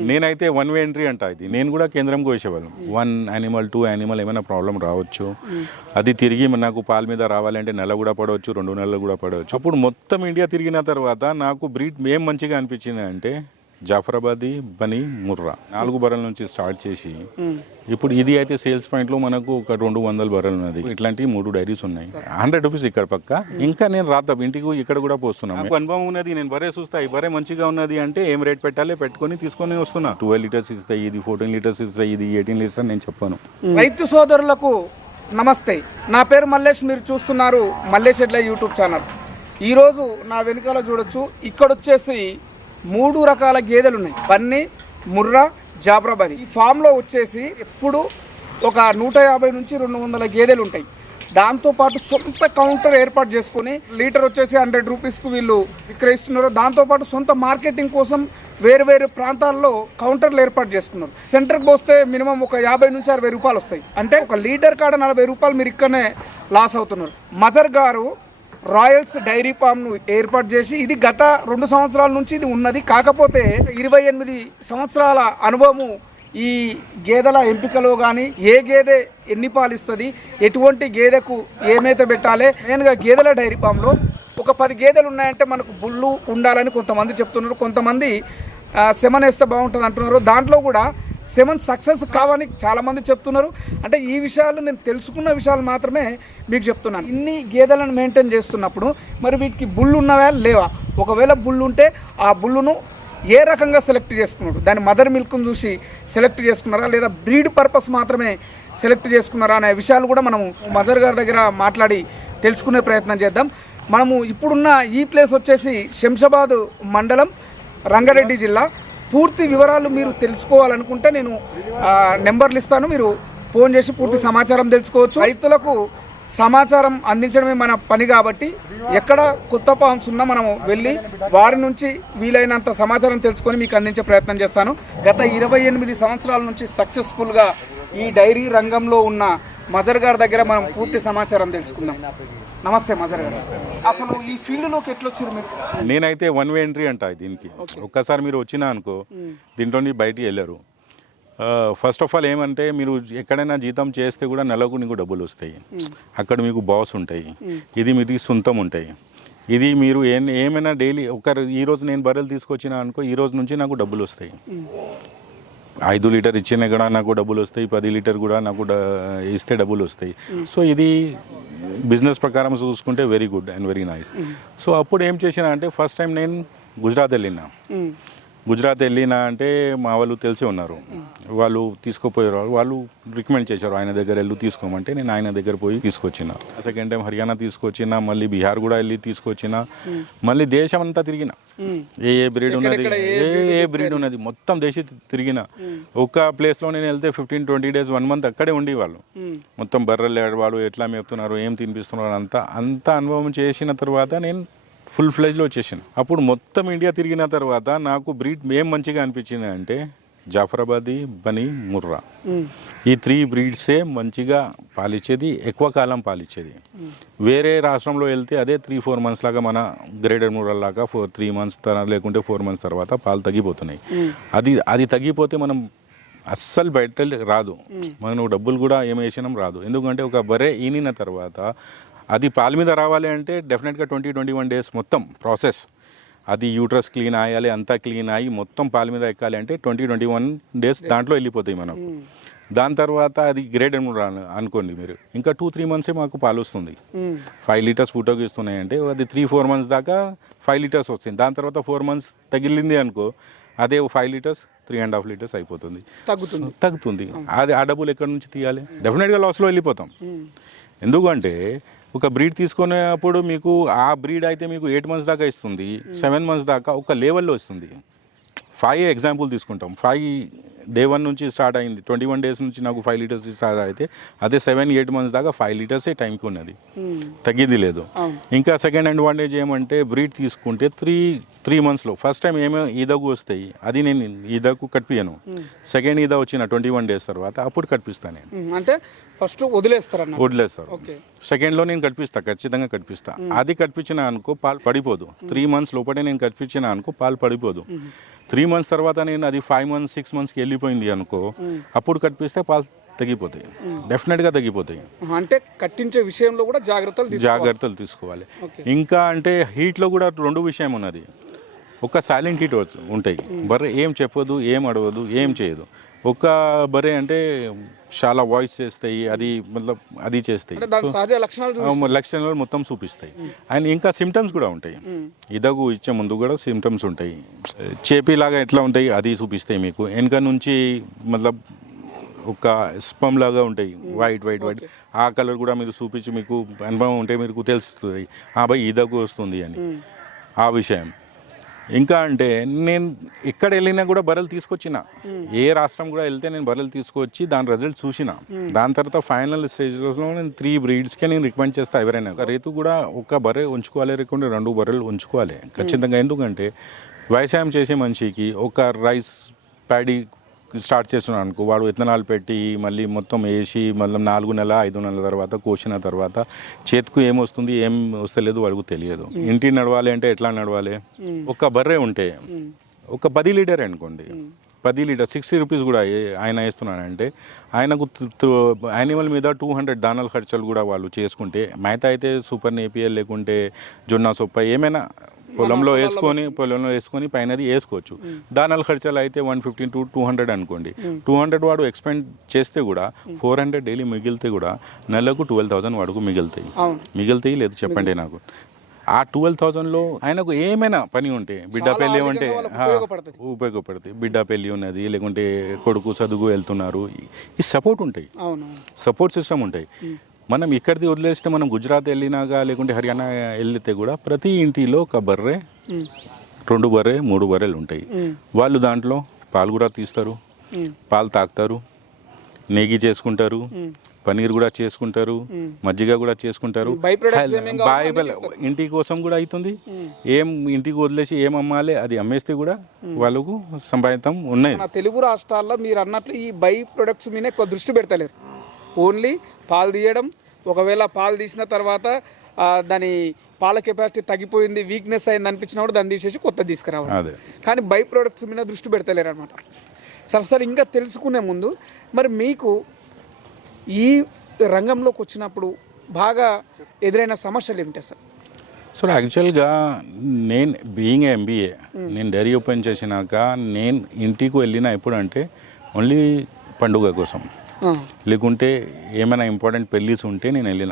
నేనైతే one way entry అంట ఇది. నేను కూడా కేంద్రంకి వచ్చేవాళ్ళం వన్ యానిమల్ టూ యానిమల్ ఏమైనా ప్రాబ్లం రావచ్చు. అది తిరిగి నాకు పాల మీద రావాలంటే నెల కూడా పడవచ్చు రెండు నెలలు కూడా పడవచ్చు. అప్పుడు మొత్తం ఇండియా తిరిగిన తర్వాత నాకు బ్రీడ్ ఏం మంచిగా అనిపించింది అంటే జాఫరాబాదీ బనీ ముర్రా నాలుగు బర్రెల నుంచి స్టార్ట్ చేసి ఇప్పుడు ఇది అయితే సేల్స్ పాయింట్లో మనకు ఒక రెండు వందల బర్రెలు ఉన్నది. ఇట్లాంటి మూడు డైరీస్ ఉన్నాయి. హండ్రెడ్ రూపీస్ ఇక్కడ పక్క. ఇంకా నేను రాత ఇంటికి ఇక్కడ కూడా పోస్తున్నాను నాకు అనుభవం ఉన్నది నేను బరే చూస్తా ఈ బరే మంచిగా ఉన్నది అంటే ఏం రేట్ పెట్టాలి పెట్టుకొని తీసుకొని వస్తున్నా. ట్వెల్వ్ లీటర్స్ ఇస్తాయి ఇది ఫోర్టీన్ లీటర్స్ ఇస్తాయి ఇది ఎయిటీన్ లీటర్స్ అని నేను చెప్పాను. రైతు సోదరులకు నమస్తే. నా పేరు మల్లేష్ మీరు చూస్తున్నారు మల్లేష్ ఎడ్ల యూట్యూబ్ ఛానల్. ఈరోజు నా వెనుకాల చూడొచ్చు. ఇక్కడ వచ్చేసి మూడు రకాల గేదెలు ఉన్నాయి. బన్నీ ముర్రా జాబ్రాబాది ఈ ఫామ్లో వచ్చేసి ఎప్పుడు ఒక నూట యాభై నుంచి రెండు వందల గేదెలు ఉంటాయి. దాంతోపాటు సొంత కౌంటర్ ఏర్పాటు చేసుకొని లీటర్ వచ్చేసి హండ్రెడ్ రూపీస్కు వీళ్ళు విక్రయిస్తున్నారు. దాంతోపాటు సొంత మార్కెటింగ్ కోసం వేరు వేరు ప్రాంతాల్లో కౌంటర్లు ఏర్పాటు చేసుకున్నారు. సెంటర్కి పోస్తే మినిమం ఒక యాభై నుంచి అరవై రూపాయలు వస్తాయి. అంటే ఒక లీటర్ కాడ నలభై రూపాయలు మీరు ఇక్కడనే లాస్ అవుతున్నారు. మదర్ గారు రాయల్స్ డైరీ ఫామ్ను ఏర్పాటు చేసి ఇది గత రెండు సంవత్సరాల నుంచి ఇది ఉన్నది. కాకపోతే ఇరవై ఎనిమిది సంవత్సరాల అనుభవము ఈ గేదెల ఎంపికలో కానీ ఏ గేదె ఎన్ని పాలు ఇస్తుంది ఎటువంటి గేదెకు ఏమైతే పెట్టాలి మెయిన్గా గేదెల డైరీ ఫామ్లో ఒక పది గేదెలు ఉన్నాయంటే మనకు బుల్లు ఉండాలని కొంతమంది చెప్తున్నారు. కొంతమంది శమనేస్తే బాగుంటుంది అంటున్నారు. దాంట్లో కూడా సెవెన్ సక్సెస్ కావని చాలామంది చెప్తున్నారు. అంటే ఈ విషయాలు నేను తెలుసుకున్న విషయాలు మాత్రమే మీకు చెప్తున్నాను. ఇన్ని గేదెలను మెయింటైన్ చేస్తున్నప్పుడు మరి వీటికి బుల్లు ఉన్నవా? లేవా? ఒకవేళ బుల్లు ఉంటే ఆ బుల్లును ఏ రకంగా సెలెక్ట్ చేసుకున్నాడు దాని మదర్ మిల్క్ను చూసి సెలెక్ట్ చేసుకున్నారా? లేదా బ్రీడ్ పర్పస్ మాత్రమే సెలెక్ట్ చేసుకున్నారా? అనే విషయాలు కూడా మనము మదర్ గారి దగ్గర మాట్లాడి తెలుసుకునే ప్రయత్నం చేద్దాం. మనము ఇప్పుడున్న ఈ ప్లేస్ వచ్చేసి శంషాబాద్ మండలం రంగారెడ్డి జిల్లా. పూర్తి వివరాలు మీరు తెలుసుకోవాలనుకుంటే నేను నెంబర్లు ఇస్తాను. మీరు ఫోన్ చేసి పూర్తి సమాచారం తెలుసుకోవచ్చు. రైతులకు సమాచారం అందించడమే మన పని కాబట్టి ఎక్కడ కొత్త ఫామ్స్ ఉన్నా మనము వెళ్ళి వారి నుంచి వీలైనంత సమాచారం తెలుసుకొని మీకు అందించే ప్రయత్నం చేస్తాను. గత ఇరవై ఎనిమిది సంవత్సరాల నుంచి సక్సెస్ఫుల్గా ఈ డైరీ రంగంలో ఉన్న మదర్ గారి దగ్గర మనం పూర్తి సమాచారం తెలుసుకుందాం. నమస్తే మజర్ గారు. అసలు ఈ ఫీల్డ్లోకి ఎట్లా వచ్చారు మీరు? నేనైతే వన్ వే ఎంట్రీ అంట దీనికి. ఒక్కసారి మీరు వచ్చినా అనుకో దీంట్లో బయటికి వెళ్ళారు. ఫస్ట్ ఆఫ్ ఆల్ ఏమంటే మీరు ఎక్కడైనా జీతం చేస్తే కూడా నెలకు నీకు డబ్బులు వస్తాయి. అక్కడ మీకు బాస్ ఉంటాయి. ఇది మీది సొంతం ఉంటాయి. ఇది మీరు ఏ ఏమైనా డైలీ ఒక ఈ రోజు నేను బర్రెలు తీసుకొచ్చినా అనుకో ఈ రోజు నుంచి నాకు డబ్బులు వస్తాయి. ఐదు లీటర్ ఇచ్చినా కూడా నాకు డబ్బులు వస్తాయి పది లీటర్ కూడా నాకు ఇస్తే డబ్బులు వస్తాయి. సో ఇది బిజినెస్ ప్రకారం చూసుకుంటే very good and very nice so అప్పుడు ఏం చేసిన అంటే ఫస్ట్ టైం నేను గుజరాత్ వెళ్ళిన. గుజరాత్ వెళ్ళినా అంటే మా వాళ్ళు తెలిసి ఉన్నారు. వాళ్ళు తీసుకుపోయారు. వాళ్ళు రికమెండ్ చేశారు ఆయన దగ్గర వెళ్ళి తీసుకోమంటే నేను ఆయన దగ్గర పోయి తీసుకొచ్చిన. సెకండ్ టైం హర్యానా తీసుకొచ్చిన మళ్ళీ బీహార్ కూడా వెళ్ళి తీసుకొచ్చిన. మళ్ళీ దేశం అంతా తిరిగిన ఏ ఏ బ్రీడ్ ఉన్నది? ఏ ఏ బ్రీడ్ ఉన్నది? మొత్తం దేశం తిరిగిన. ఒక ప్లేస్లో నేను వెళ్తే fifteen twenty days one month అక్కడే ఉండి వాళ్ళు మొత్తం బర్రెలు వాళ్ళు ఎట్లా మేపుతున్నారు ఏం తినిపిస్తున్నారు అంతా అంత అనుభవం చేసిన తర్వాత నేను ఫుల్ ఫ్లెజ్లో వచ్చేసాను అప్పుడు మొత్తం ఇండియా తిరిగిన తర్వాత నాకు బ్రీడ్ ఏం మంచిగా అనిపించింది అంటే జాఫరాబాదీ బనీ ముర్రా. ఈ త్రీ బ్రీడ్సే మంచిగా పాలిచ్చేది ఎక్కువ కాలం పాలిచ్చేది. వేరే రాష్ట్రంలో వెళ్తే అదే త్రీ ఫోర్ మంత్స్ లాగా మన గ్రేడెడ్ ముర్రా లాగా ఫోర్ త్రీ మంత్స్ లేకుంటే ఫోర్ మంత్స్ తర్వాత పాలు తగ్గిపోతున్నాయి. అది అది తగ్గిపోతే మనం అస్సలు బయట రాదు. మనం డబ్బులు కూడా ఏం వేసినాం రాదు. ఎందుకంటే ఒక బరే ఈనిన తర్వాత అది పాల మీద రావాలి అంటే డెఫినెట్గా ట్వంటీ ట్వంటీ వన్ డేస్ మొత్తం ప్రాసెస్ అది యూట్రస్ క్లీన్ అయ్యాలి అంతా క్లీన్ అయ్యి మొత్తం పాల మీద ఎక్కాలి అంటే ట్వంటీ ట్వంటీ వన్ డేస్ దాంట్లో వెళ్ళిపోతాయి మనకు. దాని తర్వాత అది గ్రేడ్ అనుకోండి మీరు. ఇంకా టూ త్రీ మంత్సే మాకు పాలు వస్తుంది. ఫైవ్ లీటర్స్ ఫుటోకి ఇస్తున్నాయి అంటే అది త్రీ ఫోర్ మంత్స్ దాకా ఫైవ్ లీటర్స్ వస్తుంది దాని తర్వాత ఫోర్ మంత్స్ తగిలింది అనుకో అదే five litres three and half litres అయిపోతుంది. తగ్గుతుంది. తగ్గుతుంది. అది ఆ డబ్బులు ఎక్కడి నుంచి తీయాలి? డెఫినెట్గా లాస్లో వెళ్ళిపోతాం. ఎందుకంటే ఒక బ్రీడ్ తీసుకునేప్పుడు మీకు ఆ బ్రీడ్ అయితే మీకు ఎయిట్ మంత్స్ దాకా ఇస్తుంది సెవెన్ మంత్స్ దాకా ఒక లెవెల్లో ఇస్తుంది. ఫైవ్ ఎగ్జాంపుల్ తీసుకుంటాం. ఫైవ్ డే వన్ నుంచి స్టార్ట్ అయింది. ట్వంటీ వన్ డేస్ నుంచి నాకు ఫైవ్ లీటర్స్ స్టార్ట్ అయితే అదే సెవెన్ ఎయిట్ మంత్స్ దాకా ఫైవ్ లీటర్సే టైంకి ఉన్నది. ఉమ్, తగ్గింది లేదు. ఇంకా సెకండ్ అడ్వాంటేజ్ ఏమంటే బ్రీడ్ తీసుకుంటే త్రీ త్రీ మంత్స్లో ఫస్ట్ టైం ఏమో ఈదకు వస్తాయి. అది నేను ఈదకు కట్పియను. సెకండ్ ఈద వచ్చిన ట్వంటీ వన్ డేస్ తర్వాత అప్పుడు కట్పిస్తాను నేను. అంటే ఫస్ట్ వదిలేస్తారన్న వదిలేస్తారు. ఓకే. సెకండ్లో నేను కట్పిస్తా ఖచ్చితంగా కట్పిస్తా అది కట్పించిన అనుకో పాలు పడిపోదు. త్రీ మంత్స్ లోపలే నేను కట్పించిన అనుకో పాలు పడిపోదు. త్రీ మంత్స్ తర్వాత నేను అది ఫైవ్ మంత్స్ సిక్స్ మంత్స్కి వెళ్ళిపోయింది అనుకో అప్పుడు కట్పిస్తే పాలు తగ్గిపోతాయి డెఫినెట్గా తగ్గిపోతాయి అంటే కట్టించే విషయంలో కూడా జాగ్రత్తలు జాగ్రత్తలు తీసుకోవాలి. ఇంకా అంటే హీట్లో కూడా రెండు విషయం ఉన్నది. ఒక సైలెంట్ హీట్ ఉంటాయి. బర్రె ఏం చెప్పదు ఏం అడగదు ఏం చేయదు. ఒక బర్రె అంటే చాలా వాయిస్ చేస్తాయి అది మతలబ్ అది చేస్తాయి. సహజ లక్షణాలు మొత్తం చూపిస్తాయి. అండ్ ఇంకా సిమ్టమ్స్ కూడా ఉంటాయి. ఇదగు ఇచ్చే ముందు కూడా సిమ్టమ్స్ ఉంటాయి. చేపిలాగా ఎట్లా ఉంటాయి అది చూపిస్తాయి మీకు. వెనక నుంచి మతలబ్ ఒక స్పమ్ లాగా ఉంటాయి. వైట్ వైట్ వైట్ ఆ కలర్ కూడా మీరు చూపించి మీకు అనుభవం ఉంటే మీకు తెలుస్తుంది. ఆ భయ్ ఇదగు వస్తుంది అని. ఆ విషయం. ఇంకా అంటే నేను ఎక్కడ వెళ్ళినా కూడా బర్రెలు తీసుకొచ్చిన. ఏ రాష్ట్రం కూడా వెళ్తే నేను బర్రెలు తీసుకొచ్చి దాని రిజల్ట్ చూసిన. దాని తర్వాత ఫైనల్ స్టేజ్లో నేను త్రీ బ్రీడ్స్కే నేను రికమెండ్ చేస్తా ఎవరైనా. రైతు కూడా ఒక బర్రె ఉంచుకోవాలి లేకుంటే రెండు బర్రెలు ఉంచుకోవాలి. ఖచ్చితంగా. ఎందుకంటే వ్యవసాయం చేసే మనిషికి ఒక రైస్ ప్యాడీ స్టార్ట్ చేస్తున్నాను అనుకో వాడు విత్తనాలు పెట్టి మళ్ళీ మొత్తం వేసి మళ్ళీ నాలుగు నెల ఐదు నెలల తర్వాత కోసిన తర్వాత చేతికి ఏం వస్తుంది ఏం వస్తలేదు వాడికి తెలియదు. ఇంటి నడవాలి అంటే ఎట్లా నడవాలి? ఒక బర్రె ఉంటే ఒక పది లీటర్ అనుకోండి పది లీటర్ సిక్స్టీ రూపీస్ కూడా ఆయన వేస్తున్నానంటే ఆయనకు యానిమల్ మీద టూ హండ్రెడ్ దానాల ఖర్చులు కూడా వాళ్ళు చేసుకుంటే మేత అయితే సూపర్ నేపియల్ లేకుంటే జొన్న సొప్ప ఏమైనా పొలంలో వేసుకొని పొలంలో వేసుకొని పైనది వేసుకోవచ్చు. దానాల ఖర్చులు అయితే one fifteen to two hundred అనుకోండి. టూ హండ్రెడ్ వాడు ఎక్స్పెండ్ చేస్తే కూడా ఫోర్ హండ్రెడ్ డైలీ మిగిలితే కూడా నెలకు ట్వెల్వ్ థౌసండ్ వాడుకు మిగులుతాయి. మిగులుతాయి లేదు చెప్పండి నాకు. ఆ ట్వెల్వ్ థౌసండ్లో ఆయనకు ఏమైనా పని ఉంటే బిడ్డ పెళ్ళి ఉంటే ఉపయోగపడుతుంది. బిడ్డ పెళ్ళి ఉన్నది లేకుంటే కొడుకు చదువు వెళ్తున్నారు. ఈ సపోర్ట్ ఉంటాయి. సపోర్ట్ సిస్టమ్ ఉంటాయి. మనం ఇక్కడిది వదిలేస్తే మనం గుజరాత్ వెళ్ళినాగా లేకుంటే హర్యానా వెళ్తే కూడా ప్రతి ఇంటిలో ఒక బర్రె రెండు బర్రె మూడు బర్రెలు ఉంటాయి. వాళ్ళు దాంట్లో పాలు కూడా తీస్తారు పాలు తాగుతారు నెయ్యి చేసుకుంటారు. పనీర్ కూడా చేసుకుంటారు మజ్జిగ కూడా చేసుకుంటారు. బై ప్రొడక్ట్స్ ఏమేం కావాలో బాయ్ అన్నీ బెల్- ఇంటి కోసం కూడా అవుతుంది. ఏం ఇంటికి వదిలేసి ఏం అమ్మాలి అది అమ్మేస్తే కూడా వాళ్ళకు సంపాదితం ఉన్నాయి. తెలుగు రాష్ట్రాల్లో మీరు అన్నట్లు ఈ బై ప్రొడక్ట్స్ మీద ఎక్కువ దృష్టి పెడతలేరు. ఓన్లీ పాలు తీయడం ఒకవేళ పాలు తీసిన తర్వాత దాని పాల కెపాసిటీ తగ్గిపోయింది వీక్నెస్ అయింది అనిపించినప్పుడు దాన్ని తీసేసి కొత్త తీసుకురావాలి. కానీ బై ప్రొడక్ట్స్ మీద దృష్టి పెడతలేరు అనమాట సరే సార్ ఇంకా తెలుసుకునే ముందు మరి మీకు ఈ రంగంలోకి వచ్చినప్పుడు బాగా ఎదురైన సమస్యలు ఏమిటి సార్ సో యాక్చువల్గా నేను బీయింగ్ ఎంబీఏ నేను డైరీ ఓపెన్ చేసినాక నేను ఇంటికి వెళ్ళిన ఎప్పుడు అంటే ఓన్లీ పండుగ కోసం. లేకుంటే ఏమైనా ఇంపార్టెంట్ పెళ్ళిస్ ఉంటే నేను వెళ్ళిన.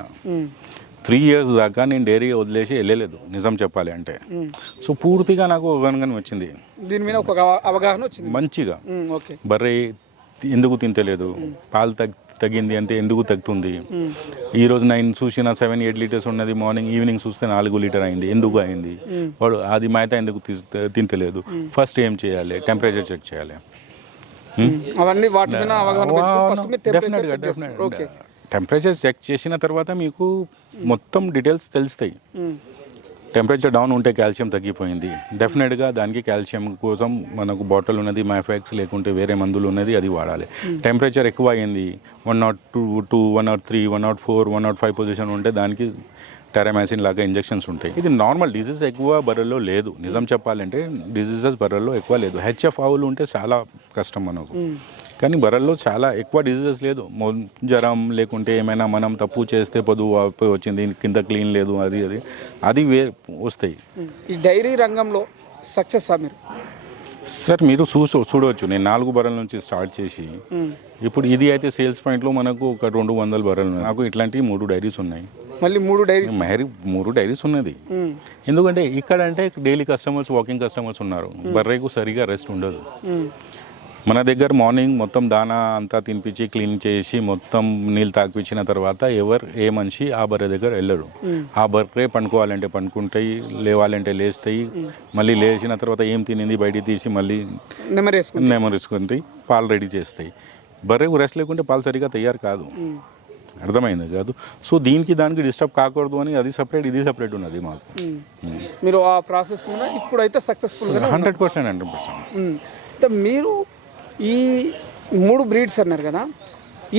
త్రీ ఇయర్స్ దాకా నేను డైరీ వదిలేసి వెళ్ళలేదు నిజం చెప్పాలి అంటే. సో పూర్తిగా నాకు అవగాహన వచ్చింది. దీని మీద ఒక అవ- అవగాహన వచ్చింది. మంచిగా. బర్రె ఎందుకు తింటలేదు? పాలు తగ్ తగ్గింది అంటే ఎందుకు తగ్గుతుంది? ఈ రోజు నేను చూసిన సెవెన్ ఎయిట్ లీటర్స్ ఉన్నది మార్నింగ్ ఈవినింగ్ చూస్తే నాలుగు లీటర్ అయింది. ఎందుకు అయింది? వాడు అది మేత ఎందుకు తింటలేదు? ఫస్ట్ ఏం చేయాలి? టెంపరేచర్ చెక్ చేయాలి. అవన్నీ వాటి మీద అవగాహన ఫస్ట్ మీరు టెంపరేచర్ చెక్ చేస్తారు ఓకే టెంపరేచర్ చెక్ చేసిన తర్వాత మీకు మొత్తం డీటెయిల్స్ తెలుస్తాయి. టెంపరేచర్ డౌన్ ఉంటే కాల్షియం తగ్గిపోయింది. డెఫినెట్గా దానికి కాల్షియం కోసం మనకు బాటిల్ ఉన్నది మైఫాక్స్ లేకుంటే వేరే మందులు ఉన్నది అది వాడాలి. టెంపరేచర్ ఎక్కువ అయింది one naught two two one naught three one naught four one naught five position ఉంటే దానికి టెరమాసిన్ లాగా ఇంజెక్షన్స్ ఉంటాయి. ఇది నార్మల్ డిజీజ్ ఎక్కువ బర్రెల్లో లేదు. నిజం చెప్పాలంటే డిజీజెస్ బర్రెల్లో ఎక్కువ లేదు. హెచ్ఎఫ్ ఆవులు ఉంటే చాలా కష్టం మనకు. కానీ బర్రెల్లో చాలా ఎక్కువ డిజీజెస్ లేదు. జ్వరం లేకుంటే ఏమైనా మనం తప్పు చేస్తే పొదువు వచ్చింది కింద క్లీన్ లేదు అది అది అది వే వస్తాయి. ఈ డైరీ రంగంలో సక్సెస్ మీరు? సార్ మీరు చూసో చూడవచ్చు. నేను నాలుగు బర్రెల నుంచి స్టార్ట్ చేసి. ఇప్పుడు ఇది అయితే సేల్స్ పాయింట్లో మనకు ఒక రెండు వందల బర్రెలు నాకు ఇట్లాంటివి మూడు డైరీస్ ఉన్నాయి. మళ్ళీ మూడు డైరీస్ మ్యారీ మూడు డైరీస్ ఉన్నది. ఎందుకంటే ఇక్కడ అంటే డైలీ కస్టమర్స్ వాకింగ్ కస్టమర్స్ ఉన్నారు బర్రెకు సరిగా రెస్ట్ ఉండదు. మన దగ్గర మార్నింగ్ మొత్తం దానా అంతా తినిపించి క్లీన్ చేసి మొత్తం నీళ్ళు తాగిపించిన తర్వాత ఎవరు ఏ మనిషి ఆ బర్రె దగ్గర వెళ్ళరు. ఆ బర్రె పండుకోవాలంటే పండుకుంటాయి లేవాలంటే లేస్తాయి. మళ్ళీ లేచిన తర్వాత ఏం తినింది బయటికి తీసి మళ్ళీ నెమరేసుకుంటాయి. పాలు రెడీ చేస్తాయి. బర్రెకు రెస్ట్ లేకుంటే పాలు సరిగా తయారు కాదు. అర్థమైంది కాదు. సో దీనికి దానికి డిస్టర్బ్ కాకూడదు అని అది సపరేట్ ఇది సపరేట్ ఉన్నది మాకు. మీరు ఆ ప్రాసెస్ ఇప్పుడైతే సక్సెస్ఫుల్గా హండ్రెడ్ పర్సెంట్ హండ్రెడ్ పర్సెంట్ మీరు ఈ మూడు బ్రీడ్స్ అన్నారు కదా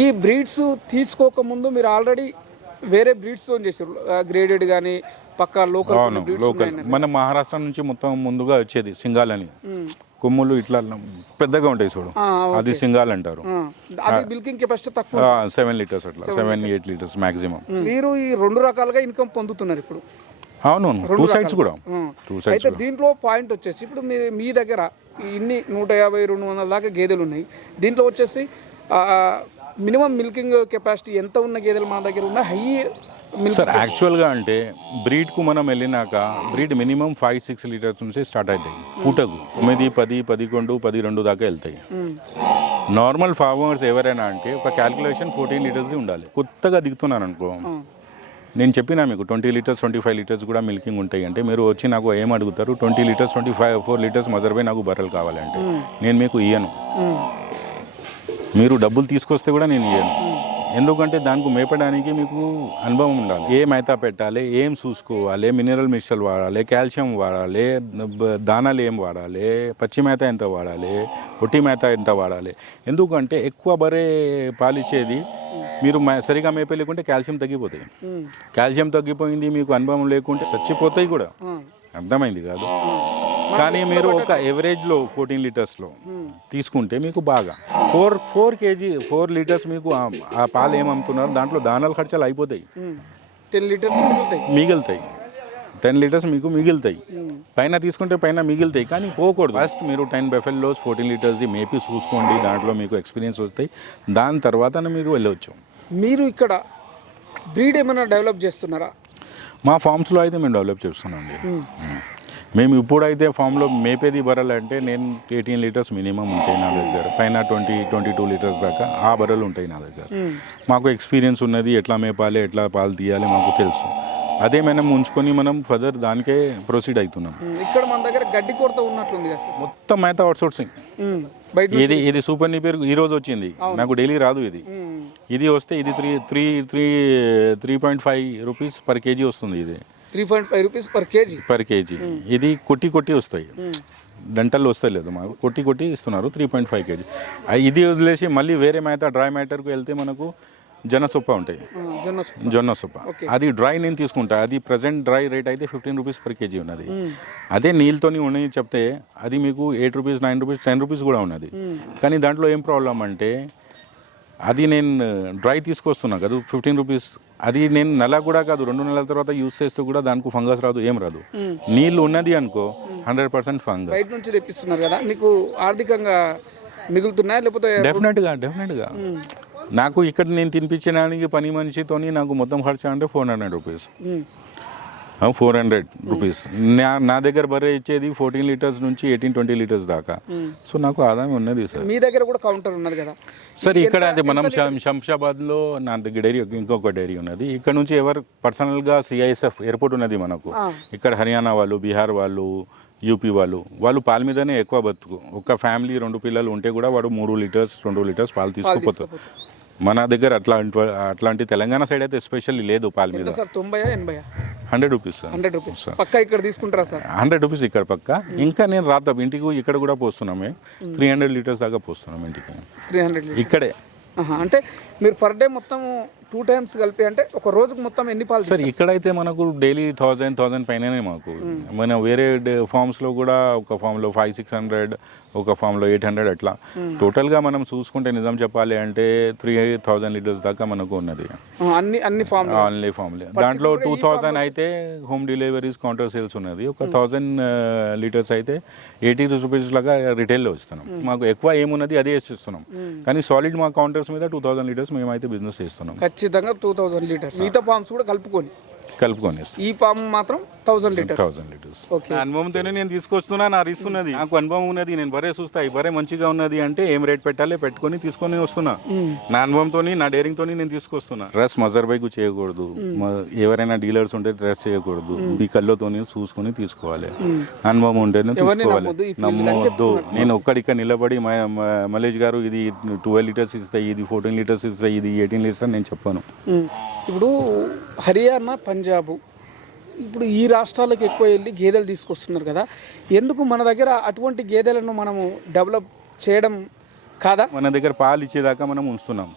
ఈ బ్రీడ్స్ తీసుకోకముందు మీరు ఆల్రెడీ వేరే బ్రీడ్స్తో చేశారు. గ్రేడెడ్ కానీ పక్కా లోకల్ లోకల్ మన మహారాష్ట్ర నుంచి మొత్తం ముందుగా వచ్చేది సింగాలని. కొమ్ములు ఇట్లా పెద్దగా ఉంటాయి చూడు. అది సింగాల్ అంటారు. అది మిల్కింగ్ కెపాసిటీ తక్కువ. సెవెన్ లీటర్స్ అట్లా. సెవెన్ ఎయిట్ లీటర్స్ మాక్సిమం మీరు ఈ రెండు రకాలుగా ఇన్కమ్ పొందుతున్నారు ఇప్పుడు. అవును టూ సైడ్స్ కూడా. టూ సైడ్స్ అయితే దీంట్లో పాయింట్ వచ్చేసి ఇప్పుడు మీరు మీ దగ్గర ఇన్ని నూట యాభై రెండు వందల దాకా గేదెలు ఉన్నాయి. దీంట్లో వచ్చేసి మినిమం మిల్కింగ్ కెపాసిటీ ఎంత ఉన్న గేదెలు మన దగ్గర ఉన్న హై సార్ యాక్చువల్గా అంటే బ్రీడ్కు మనం వెళ్ళినాక breed minimum five six litres నుంచి స్టార్ట్ అవుతాయి పూటకు తొమ్మిది పది పదికొండు పది రెండు దాకా వెళ్తాయి. నార్మల్ ఫార్మర్స్ ఎవరైనా అంటే ఒక క్యాల్కులేషన్ ఫోర్టీన్ లీటర్స్ది ఉండాలి. కొత్తగా దిగుతున్నాను అనుకో నేను చెప్పినా మీకు twenty litres twenty five litres కూడా మిల్కింగ్ ఉంటాయి అంటే మీరు వచ్చి నాకు ఏం అడుగుతారు? Twenty litres twenty five four litres mother నాకు బర్రెలు కావాలంటే నేను మీకు ఇయ్యను. మీరు డబ్బులు తీసుకొస్తే కూడా నేను ఇయ్యను. ఎందుకంటే దానికి మేపడానికి మీకు అనుభవం ఉండాలి. ఏ మేత పెట్టాలి ఏం చూసుకోవాలి మినరల్ మిక్చర్ వాడాలి కాల్షియం వాడాలి దానాలు ఏం వాడాలి పచ్చి మేత ఎంత వాడాలి పొట్టి మేత ఎంత వాడాలి. ఎందుకంటే ఎక్కువ బరే పాలిచ్చేది మీరు సరిగా మేపలేకుంటే కాల్షియం తగ్గిపోతాయి. కాల్షియం తగ్గిపోయింది మీకు అనుభవం లేకుంటే చచ్చిపోతాయి కూడా. అర్థమైంది కాదు? కానీ మీరు ఒక ఎవరేజ్లో ఫోర్టీన్ లీటర్స్లో తీసుకుంటే మీకు బాగా. Four four KG four litres మీకు ఆ- పాలు ఏం అమ్ముతున్నారు? దాంట్లో దానాల ఖర్చులు అయిపోతాయి. టెన్ లీటర్స్ మిగులుతాయి. టెన్ లీటర్స్ మీకు మిగులుతాయి. పైన తీసుకుంటే పైన మిగులుతాయి కానీ పోకూడదు. ఫస్ట్ మీరు టెన్ బెఫెల్లోస్ ఫోర్టీన్ లీటర్స్ది మేపి చూసుకోండి. దాంట్లో మీకు ఎక్స్పీరియన్స్ వస్తాయి. దాని తర్వాత మీరు వెళ్ళవచ్చు మీరు ఇక్కడ బ్రీడ్ ఏమైనా డెవలప్ చేస్తున్నారా? మా ఫామ్స్లో అయితే మేము డెవలప్ చేస్తున్నామండి మేము ఇప్పుడైతే ఫామ్లో మేపేది బర్రెలు అంటే నేను ఎయిటీన్ లీటర్స్ మినిమం ఉంటాయి నా దగ్గర. పైన ట్వంటీ ట్వంటీ టూ లీటర్స్ దాకా ఆ బర్రెలు ఉంటాయి నా దగ్గర. మాకు ఎక్స్పీరియన్స్ ఉన్నది ఎట్లా మేపాలి ఎట్లా పాలు తీయాలి మాకు తెలుసు. అదే మనం ఉంచుకొని మనం ఫర్దర్ దానికే ప్రొసీడ్ అవుతున్నాం. ఇక్కడ మన దగ్గర గడ్డి కొరత ఉన్నట్లుంది మొత్తం మేత అవుట్సోర్సింగ్ ఉమ్, బయట ఇది ఇది సూపర్ నీ పేరు ఈ రోజు వచ్చింది. నాకు డైలీ రాదు ఇది. ఇది వస్తే ఇది three three three three point five rupees per KG వస్తుంది ఇది. Three point five rupees per KG per KG ఇది కొట్టి కొట్టి వస్తాయి. డంటల్లో వస్తాయి లేదు మాకు. కొట్టి కొట్టి ఇస్తున్నారు త్రీ పాయింట్ ఫైవ్ కేజీ ఇది వదిలేసి మళ్ళీ వేరే మేత డ్రై మ్యాటర్కి వెళ్తే మనకు జొన్న సొప్ప ఉంటాయి. జొన్న జొన్న సొప్ప. అది డ్రై నేను తీసుకుంటా. అది ప్రజెంట్ డ్రై రేట్ అయితే ఫిఫ్టీన్ రూపీస్ పర్ కేజీ ఉన్నది. అదే నీళ్ళతోని ఉన్నాయి చెప్తే అది మీకు eight rupees nine rupees ten rupees కూడా ఉన్నది. కానీ దాంట్లో ఏం ప్రాబ్లం అంటే అది నేను డ్రై తీసుకొస్తున్నా కదా ఫిఫ్టీన్ రూపీస్ అది నేను నెల కూడా కాదు రెండు నెలల తర్వాత యూస్ చేస్తే కూడా దానికి ఫంగస్ రాదు ఏం రాదు. నీళ్ళు ఉన్నది అనుకో హండ్రెడ్ పర్సెంట్ ఫంగస్. బయట నుంచి తెప్పిస్తున్నారు కదా మీకు ఆర్థికంగా మిగులుతున్నాయా లేకపోతే డెఫినెట్గా డెఫినెట్గా నాకు ఇక్కడ నేను తినిపించడానికి పని మనిషితోని నాకు మొత్తం ఖర్చు అంటే four hundred rupees. Four hundred rupees నా నా దగ్గర బర్రె ఇచ్చేది ఫోర్టీన్ లీటర్స్ నుంచి ఎయిటీన్ ట్వంటీ లీటర్స్ దాకా. సో నాకు ఆదాయం ఉన్నది సార్ మీ దగ్గర కూడా కౌంటర్ ఉన్నది కదా? సార్ ఇక్కడ అంటే మనం శంషాబాద్లో నా దగ్గర డైరీ ఇంకొక డైరీ ఉన్నది. ఇక్కడ నుంచి ఎవరు పర్సనల్గా సిఐఎస్ఎఫ్ ఎయిర్పోర్ట్ ఉన్నది మనకు. ఇక్కడ హర్యానా వాళ్ళు బీహార్ వాళ్ళు యూపీ వాళ్ళు వాళ్ళు పాల మీదనే ఎక్కువ బతుకు. ఒక ఫ్యామిలీ రెండు పిల్లలు ఉంటే కూడా వాడు మూడు లీటర్స్ రెండు లీటర్స్ పాలు తీసుకుపోతారు మన దగ్గర అట్లాంటి అట్లాంటి తెలంగాణ సైడ్ అయితే ఎస్పెషల్లీ లేదు పాల మీద. తొంభై ఎనభై hundred rupees sir. Hundred rupees. పక్కా ఇక్కడ తీసుకుంటారా సార్? హండ్రెడ్ రూపీస్ ఇక్కడ పక్క. ఇంకా నేను రాత ఇంటికి ఇక్కడ కూడా పోస్తున్నామే. త్రీ హండ్రెడ్ లీటర్స్ దాకా పోస్తున్నాం ఇంటికి. త్రీ హండ్రెడ్ ఇక్కడే. అంటే మీరు పర్ డే మొత్తం టూ టైమ్స్ కలిపి అంటే ఒక రోజుకు మొత్తం ఎన్ని పాలు సార్ ఇక్కడైతే మనకు డైలీ థౌజండ్ థౌజండ్ పైననే మాకు. మన వేరే ఫామ్స్లో కూడా ఒక ఫామ్లో ఫైవ్ సిక్స్ హండ్రెడ్ ఒక ఫామ్లో ఎయిట్ హండ్రెడ్ అట్లా. టోటల్గా మనం చూసుకుంటే నిజం చెప్పాలి అంటే త్రీ థౌజండ్ లీటర్స్ దాకా మనకు ఉన్నది. అన్ని అన్ని ఫామ్ ఫామ్లీ. దాంట్లో టూ థౌజండ్ అయితే హోమ్ డెలివరీస్ కౌంటర్ సేల్స్ ఉన్నది. ఒక థౌజండ్ లీటర్స్ అయితే ఎయిటీ రూపీస్ లాగా రిటైల్లో ఇస్తున్నాం. మాకు ఎక్కువ ఏమున్నది అదే ఇస్తున్నాం. కానీ సాలిడ్ మా కౌంటర్స్ మీద టూ థౌజండ్ లీటర్స్ మేమైతే బిజినెస్ చేస్తున్నాం. ఖచ్చితంగా టూ థౌజండ్ లీటర్స్ మిగతా ఫామ్స్ కూడా కలుపుకొని. కలుపుకొని ఈ మాత్రం థౌసండ్ లీటర్స్ ఓకే అనుభవంతోనే నేను తీసుకొస్తున్నా నా రిస్ ఉన్నది. నాకు అనుభవం ఉన్నది నేను బరే చూస్తా ఈ బరే మంచిగా ఉన్నది అంటే ఏం రేట్ పెట్టాలి పెట్టుకొని తీసుకొని వస్తున్నా. నా అనుభవంతో నా డేరింగ్ తోని నేను తీసుకొస్తున్నా. డ్రెస్ మజర్ బైక్ చేయకూడదు. ఎవరైనా డీలర్స్ ఉంటే డ్రెస్ చేయకూడదు. ఈ కళ్ళతోని చూసుకొని తీసుకోవాలి. అనుభవం ఎవరిని తీసుకోవాలి. నమ్మొద్దు, నేను ఒక్కడిక్కడ నిలబడి మ- మ- మలేష్ గారు ఇది ట్వెల్వ్ లీటర్స్ ఇస్తాయి ఇది ఫోర్టీన్ లీటర్స్ ఇస్తాయి ఇది ఎయిటీన్ లీటర్స్ అని నేను చెప్పాను. ఇప్పుడు హర్యానా పంజాబ్ ఇప్పుడు ఈ రాష్ట్రాలకు ఎక్కువ వెళ్ళి గేదెలు తీసుకొస్తున్నారు కదా. ఎందుకు మన దగ్గర అటువంటి గేదెలను మనము డెవలప్ చేయడం కాదా? మన దగ్గర పాలు ఇచ్చేదాకా మనం ఉంచుతున్నాం.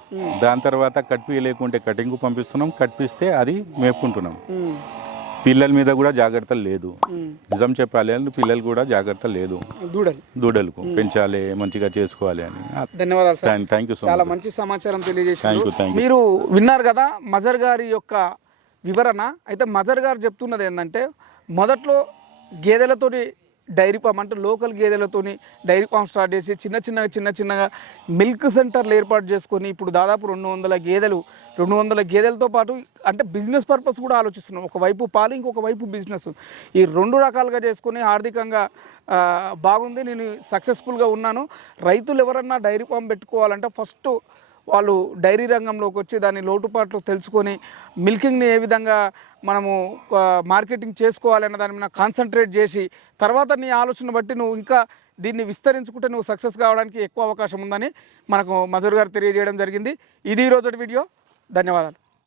దాని తర్వాత కట్పి లేకుంటే కటింగ్ పంపిస్తున్నాం. కట్పిస్తే అది మేపుకుంటున్నాం. పిల్లల మీద కూడా జాగ్రత్త లేదు. నిజం చెప్పాలి అని పిల్లలు కూడా జాగ్రత్త లేదు. దూడలు. దూడలకు పెంచాలి మంచిగా చేసుకోవాలి అని. ధన్యవాదాలు సార్. థ్యాంక్ యూ సో చాలా మచ్. మంచి సమాచారం యూ. మీరు విన్నారు కదా మజర్ గారి యొక్క వివరణ. అయితే మజర్ గారు చెప్తున్నది ఏంటంటే మొదట్లో గేదెలతోటి డైరీ ఫామ్ అంటే లోకల్ గేదెలతోని డైరీ ఫామ్ స్టార్ట్ చేసి చిన్న చిన్నగా చిన్న చిన్నగా మిల్క్ సెంటర్లు ఏర్పాటు చేసుకొని ఇప్పుడు దాదాపు రెండు వందల గేదెలు రెండు వందల గేదెలతో పాటు అంటే బిజినెస్ పర్పస్ కూడా ఆలోచిస్తున్నాం. ఒకవైపు పాలు ఇంకొక వైపు బిజినెస్. ఈ రెండు రకాలుగా చేసుకొని ఆర్థికంగా బాగుంది. నేను సక్సెస్ఫుల్గా ఉన్నాను. రైతులు ఎవరన్నా డైరీ ఫామ్ పెట్టుకోవాలంటే ఫస్ట్ వాళ్ళు డైరీ రంగంలోకి వచ్చి దాని లోటుపాట్లు తెలుసుకొని మిల్కింగ్ని ఏ విధంగా మనము మార్కెటింగ్ చేసుకోవాలన్న దాని మీద కాన్సన్ట్రేట్ చేసి తర్వాత నీ ఆలోచన బట్టి నువ్వు ఇంకా దీన్ని విస్తరించుకుంటే నువ్వు సక్సెస్ కావడానికి ఎక్కువ అవకాశం ఉందని మనకు మధుర్ గారు తెలియజేయడం జరిగింది. ఇది ఈరోజు వీడియో. ధన్యవాదాలు.